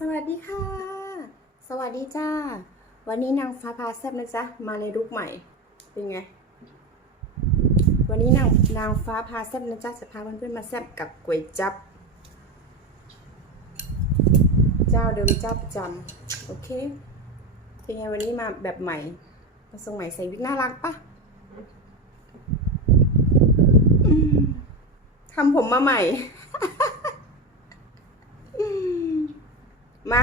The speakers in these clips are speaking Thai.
สวัสดีค่ะ สวัสดีจ้า วันนี้นางฟ้าพาแซบนะจ๊ะ มาในลุคใหม่ เป็นไง วันนี้นางนางฟ้าพาแซบนะจ๊ะ จะพาเพื่อนๆมาแซบกับก๋วยจับ เจ้าเดิมเจ้าประจำโอเค เป็นไงวันนี้มาแบบใหม่มาทรงใหม่ใส่วิกน่ารักปะทำผมมาใหม่ มา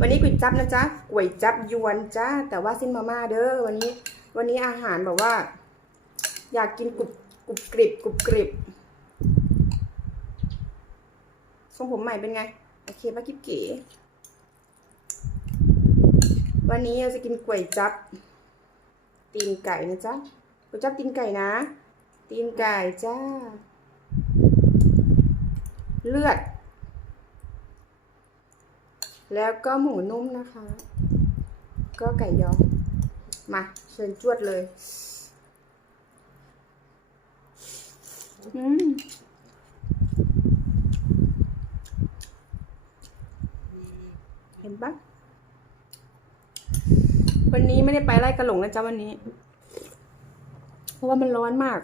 วันนี้ก๋วยจับนะจ๊ะก๋วยจับยวนจ้า แต่ว่าสิ้นมาม่าเด้อวันนี้ วันนี้อาหารแบบว่า อยากกินกรุบกรุบกริบกรุบกริบทรงผมใหม่เป็นไง โอเคปะกิ๊บเก๋วันนี้เราจะกินก๋วยจับ ตีนไก่นะจ๊ะก๋วยจับตีนไก่นะ ตีนไก่จ้า เลือด แล้วก็หมูนุ่มนะคะ ก็ไก่ยอมาเชิญจวดเลย อืมเห็นปะวันนี้ไม่ได้ไปไล่กระหลงนะจ๊ะวันนี้ เพราะว่ามันร้อนมาก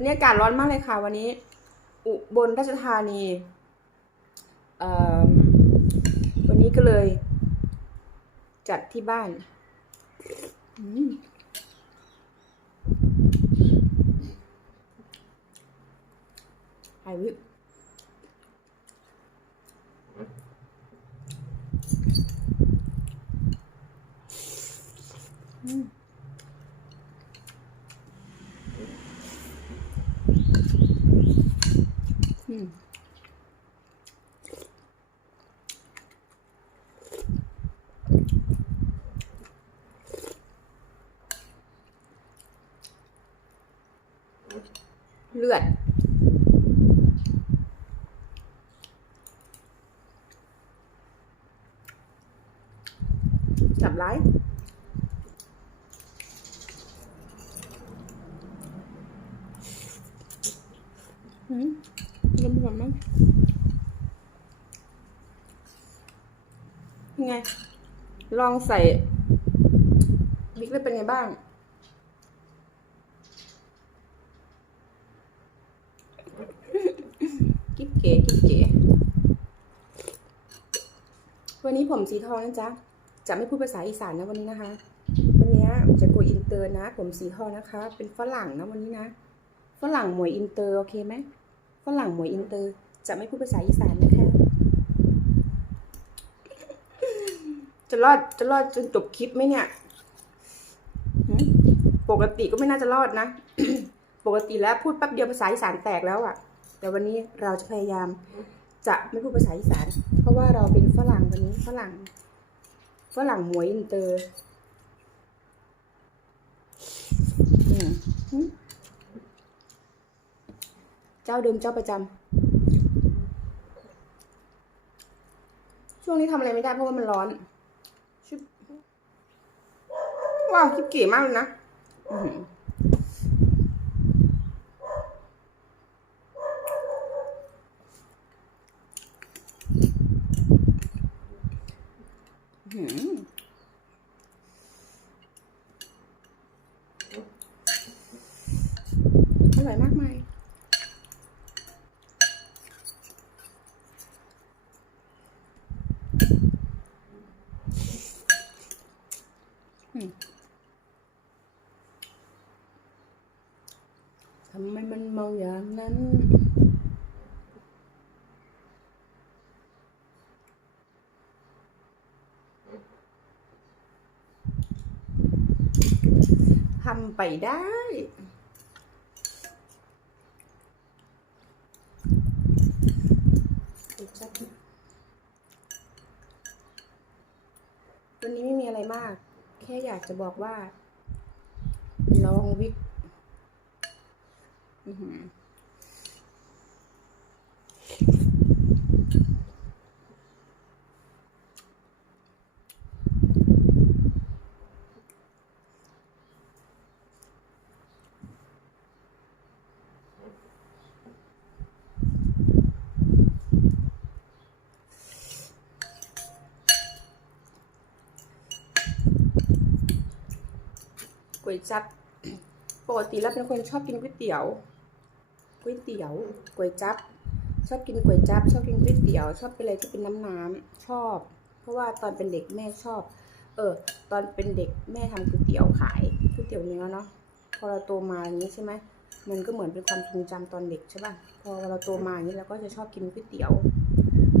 วันนี้อากาศร้อนมากเลยค่ะ วันนี้ อุบลราชธานีวันนี้ก็เลย จัดที่บ้านอืมไอวิปอืม อืม เลือด จับไลายอืมลมก่อนมั้งยังไง ลองใส่บิ๊กแล้วเป็นไงบ้าง กิ๊บ เก๋กิ๊เก๋วันนี้ผมสีทองนะจ๊ะ จะไม่พูดภาษาอีสานนะวันนี้นะคะ วันนี้จะโกอินเตอร์นะ ผมสีทองนะคะ เป็นฝรั่งนะวันนี้นะ ฝรั่งหมวยอินเตอร์โอเคไหมฝรั่งหมวยอินเตอร์ จะไม่พูดภาษาอีสานนะคะจะรอดจะรอดจนจบคลิปไหมเนี่ย ปกติก็ไม่น่าจะรอดนะ ปกติแล้วพูดแป๊บเดียวภาษาอีสานแตกแล้วอะ่ะ แต่วันนี้เราจะพยายามจะไม่พูดภาษาอีสาน เพราะว่าเราเป็นฝรั่งวันนี้ฝรั่ง ฝรั่งหมวยอินเตอร์เจ้าเดิมเจ้าประจำช่วงนี้ทำอะไรไม่ได้เพราะว่ามันร้อนชุบว้าวคลิปเก๋มากเลยนะอื้อหืออื้อหืออร่อยมากมาย ทำไมมันมองอย่างนั้น ทำไปได้วันนี้ไม่มีอะไรมาก แค่ อยากจะบอกว่า ลองวิทย์ ก๋วยจับปกติแล้วเป็นคนชอบกินก๋วยเตี๋ยวก๋วยเตี๋ยวก๋วยจับชอบกินก๋วยจับชอบกินก๋วยเตี๋ยว ชอบเป็นอะไรที่เป็นน้ำน้ำๆชอบ เพราะว่าตอนเป็นเด็กแม่ชอบ เออ ตอนเป็นเด็กแม่ทำก๋วยเตี๋ยวขายก๋วยเตี๋ยวเนื้อเนาะพอเราโตมาอย่างนี้ใช่ไหมมันก็เหมือนเป็นความทรงจำตอนเด็กใช่ป่ะพอเราโตมาอย่างนี้เราก็จะชอบกินก๋วยเตี๋ยว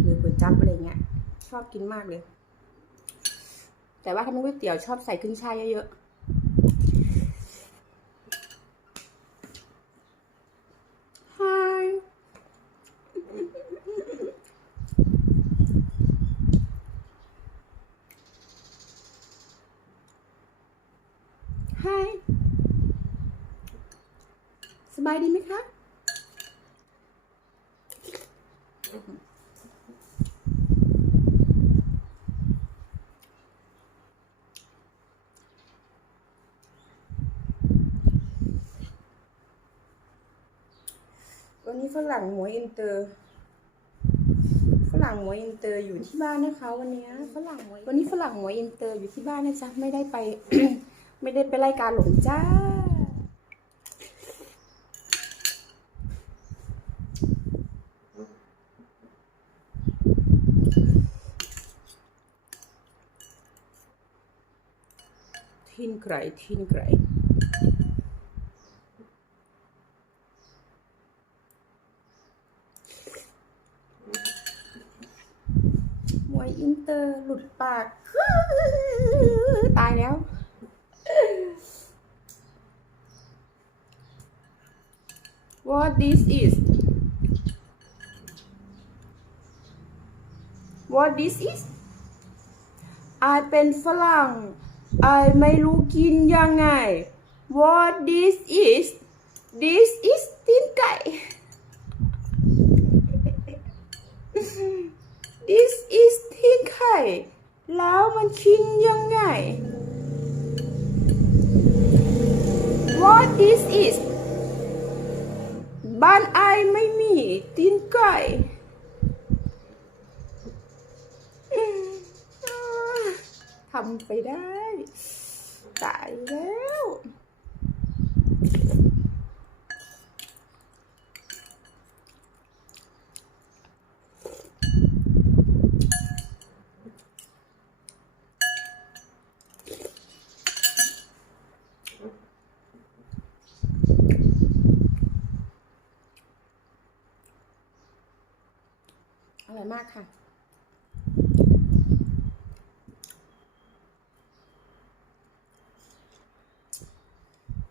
หรือก๋วยจั๊บอะไรเงี้ย ชอบกินมากเลย แต่ว่าถ้าเป็นก๋วยเตี๋ยวชอบใส่ขึ้นช่ายเยอะๆ Hi ไฮส บายดีไหมคะวันนี้ฝรั่งหัวอินเตอร์ฝรั่งหัวอินเตอร์อยู่ที่บ้านนะคะ วันนี้ฝรั่งหัววันนี้ฝรั่งหัวอินเตอร์อยู่ที่บ้านนะจ๊ะไม่ได้ไป ไม่ได้ไปรายการหลงจ้า ทินไกรทินไกรมวยอินเตอร์หลุดปากตายแล้ว What this is What this is อายเป็นฝรั่ง อายไม่รู้กินยังไง What this is This is ตีนไก่ This is ตีนไข่แล้วมันกินยังไง What this is บ้านไอายไม่มีตีนไก่อืมอ่าทำไปได้ ตายแล้ว อร่อยมากค่ะ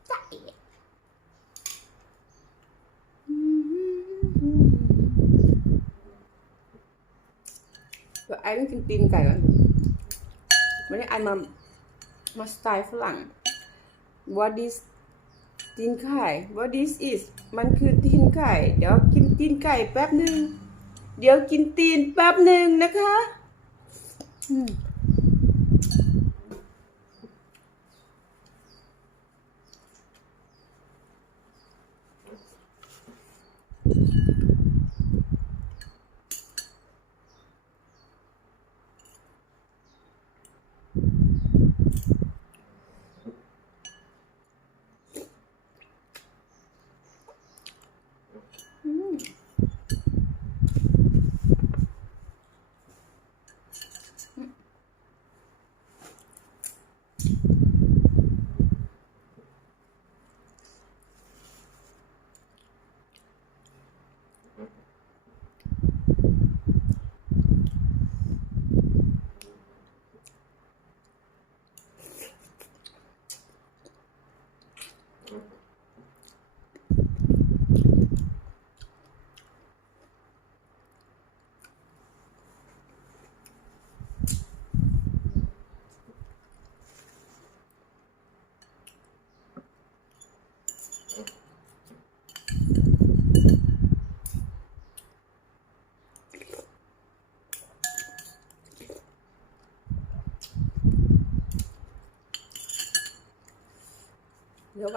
ใจ เดี๋ยวไอ้ต้องกินตีนไก่ก่อนวันนี้ไอ้มามาสไตล์ฝรั่ง what is ตีนไก่ what this is มันคือตีนไก่ เดี๋ยวกินตีนไก่แป๊บหนึ่งเดี๋ยวกินตีนแป๊บหนึ่งนะคะ อืม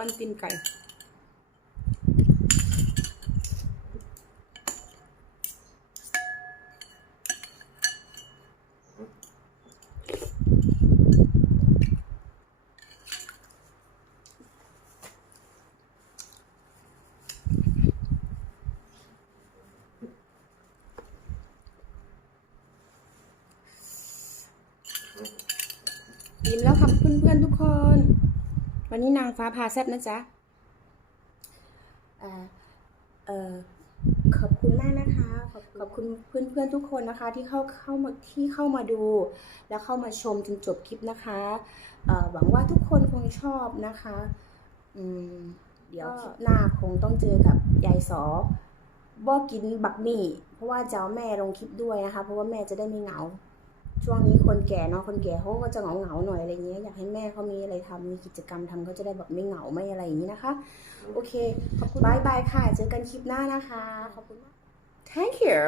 ปั้นตีนไก่ กินแล้วค่ะเพื่อนๆทุกคน วันนี้นางฟ้าพาแซบนะจ๊ะอ่าเออขอบคุณมากนะคะ ขอบขอบคุณเพื่อนๆทุกคนนะคะ ที่เข้าเข้ามาที่เข้ามาดู แล้วเข้ามาชมจนจบคลิปนะคะหวังว่าทุกคนคงชอบนะคะเดี๋ยวคลิปหน้าคงต้องเจอกับยายสอบอกกินบักมี่ เพราะว่าจะเอาแม่ลงคลิปด้วยนะคะ เพราะว่าแม่จะได้ไม่เหงา ช่วงนี้คนแก่เนาะคนแก่เขาก็จะเหงาเหงาๆหน่อยอะไรเงี้ยอยากให้แม่เขามีอะไรทำมีกิจกรรมทำก็จะได้แบบไม่เหงาไม่อะไรอย่างนี้นะคะ โอเคขอบคุณบายบายค่ะ เจอกันคลิปหน้านะคะ ขอบคุณมาก thank you